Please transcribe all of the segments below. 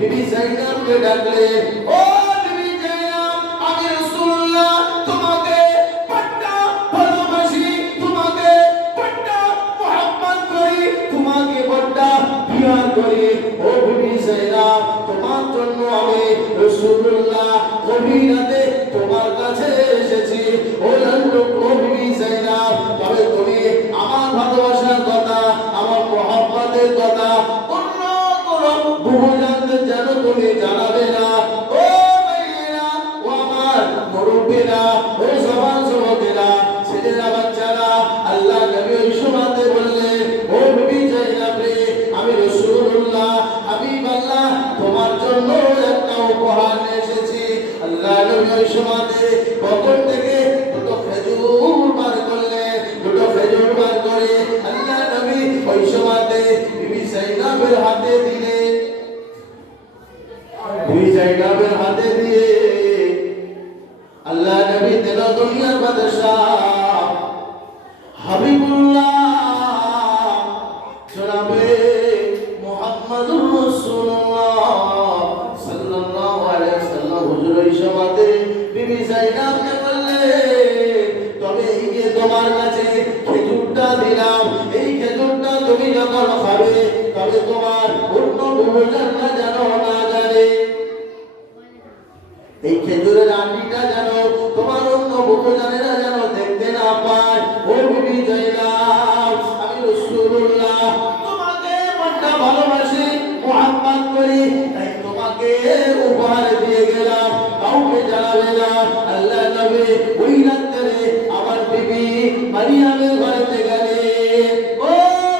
বিবি জাইনাবকে ডাকলেন, ও বিবি জাইনাব, আমি রাসূলুল্লাহ তোমাকে বড্ড ভালোবাসি, তোমাকে বড্ড মহব্বত করি, তোমাকে বড্ড প্রিয় করি। ও বিবি জাইনাব, তোমার জন্য আমি রাসূলুল্লাহ গভীর রাতে তোমার কাছে এসেছি। ও বিবি জাইনাব, তবে তুমি আমার ভালোবাসার কথা, আমার মহব্বতের কথা অন্য কোনো বহুজনদের যেন তুমি জানাবে না। ও ভাইয়েরা, ও আমার মুরব্বীরা, ও সবার যুবকেরা, ছেলেরা, বাচ্চারা, আল্লাহ নবী ওই সময়তে বললেন, ও বিবি জাইনাব রে, আমি রাসূলুল্লাহ হাবিবাল্লাহ তোমার জন্য একটা উপহার নিয়ে এসেছি। আল্লাহ নবী ওই সময়তে পকেট থেকে দুটো খেজুর বার করলেন, দুটো খেজুর বার করে আল্লাহ নবী ওই সময়তে বিবি জাইনাবের হাতে দিলেন। বিবি জাইনাবের হাতে দিয়ে আল্লাহ নবী দিল দুনিয়ার বাদশাহ হাবিবুল্লাহ জনাবে মুহাম্মদুর রাসূলুল্লাহ সাল্লাল্লাহু আলাইহি ওয়াসাল্লাম হুজুর এই সময়তে বিবি জাইনাবকে বললেন, তবে এই যে তোমার কাছে খেজুরটা দিলাম, এই খেজুরটা তুমি যখন খাবে তবে তোমার অন্য বহুজনরা যেন না জানে, এই খেজুরের আটিটা যেন তোমার অন্য বহুজনেরা যেন দেখতে না পায়। ও বিবি জাইনাব, আমি রাসূলুল্লাহ তোমাকে বড্ড ভালোবাসি, মুহাব্বত করি, তাই তোমাকে উপহার দিয়ে গেলাম, কাউকে জানাবে না। আল্লাহ নবী ওই রাতে আমার বিবি মারিয়ামের ঘরেতে গেলেন। ও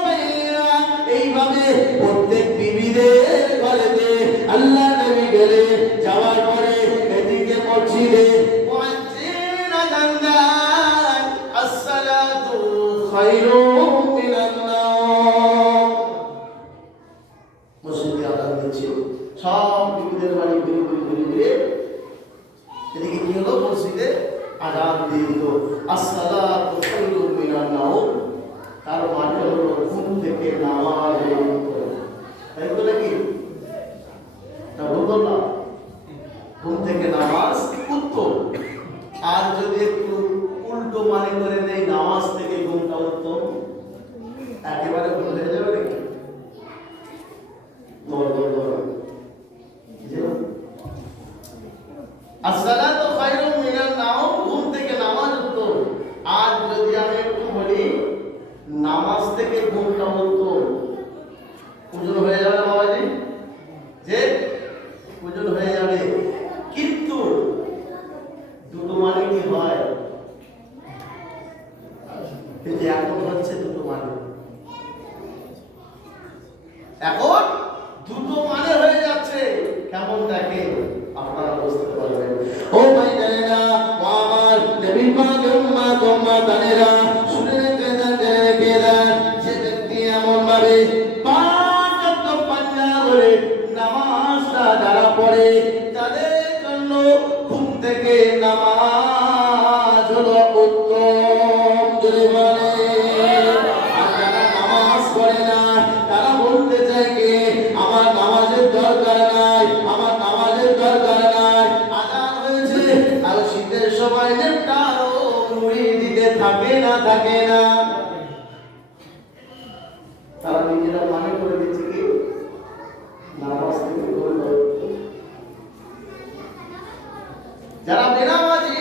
ভাইরা, এইভাবে প্রত্যেক বিবিদের ঘরেতে আল্লাহ নবী গেলেন। যাওয়ার পরে এদিকে মসজিদে মুয়াজ্জিন আযান দেয়, আসসালাতু খায়রুম মিনান নাওম। মসজিদে আযান দিচ্ছে, সব বিবিদের বাড়ি ঘুরে ঘুরে ঘুরে ঘুরে এদিকে কি হলো, মসজিদে আযান দিয়ে দিল, আসসালাতু খায়রুম মিনান নাওম। তার মানে হলো ঘুম থেকে নামাজ পড়ো, তাই তো নাকি? না বলতো না, ঘুম থেকে নামাজ উত্তম। আর যদি একটু উল্টো মানে করে দেয় নামাজ থেকে ঘুমটা উত্তম, একেবারে ভুল হয়ে যাবে নাকি? আসসালাতু খায়রুম মিনান নাওম, ঘুম থেকে নামাজ উত্তম। আর যদি আমি একটু বলি নামাজ থেকে ঘুমটা উত্তম, ওজন হয়ে যাবে বাবাজি, যে ওজন হয়ে যাবে। কিন্তু দুটো মানে কি হয়, কিন্তু এখন হচ্ছে দুটো মানে, এখন দুটো মানে হয়ে যাচ্ছে। কেমন দেখে আপনারা বুঝতে পারবেন। ও ভাই জানেরা, ও আমার নবী পাক উম্মত উম্মতানেরা, শুনে রেখে দেন, যে ব্যক্তি এমন ভাবে পাঁচ ওয়াক্ত পাঞ্জা করে নামাজটা যারা পড়ে, তাদের জন্য ঘুম থেকে নামাজ হলো উত্তম। যদি বলে আর যারা নামাজ পড়ে না, তারা বলতে চায় কি আমার নামাজের দরকার নাই, আমার নামাজের দরকার নাই, আযান হয়েছে আর শীতের সময় নেপটারও মুড়ি দিতে থাকে না, থাকে না। তারা নিজেরা মানে করে দিচ্ছে কি নামাজ থেকে ঘুরলো। যারা বেনামাজি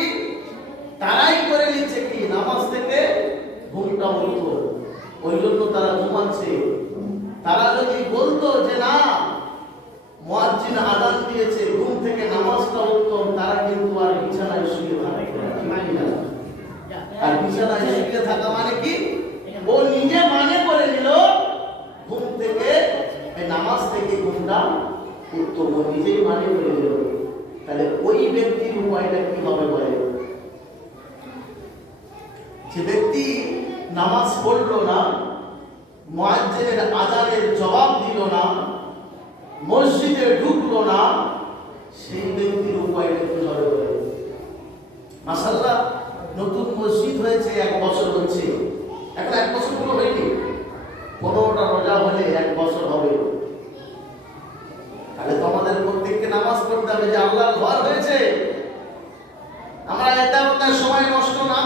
তারাই করে নিচ্ছে কি নামাজ থেকে ঘুমটা উঠলো, ওই জন্য তারা ঘুমাচ্ছে। তারা যদি বলতো যে না মুয়াজ্জিন আযান দিয়েছে, ঘুম থেকে নামাজটা উত্তম, তারা কিন্তু আর বিছানায় শুয়ে থাকে না। আর বিছানায় শুয়ে থাকা মানে কি, ও নিজে মানে করে নিল ঘুম থেকে এই নামাজ থেকে ঘুমটা উত্তম, ও নিজেই মানে করে নিল। তাহলে ওই ব্যক্তির উপায়টা কি হবে বলে, যে ব্যক্তি নামাজ পড়লো না, মুয়াজ্জিনের আযানের জবাব দিল না, মসজিদে ঢুকলো না, সেই ব্যক্তির উপায়টা কি হবে বলে। মাশাআল্লাহ, নতুন মসজিদ হয়েছে, 1 বছর হচ্ছে, এখন 1 বছর পুরো হয়নি, 15টা রোজা হলে 1 বছর হবে। তাহলে তো আমাদের নামাজ পড়তে হবে, যে আল্লাহর ঘর হয়েছে। আমরা এতাবতার সময় নষ্ট না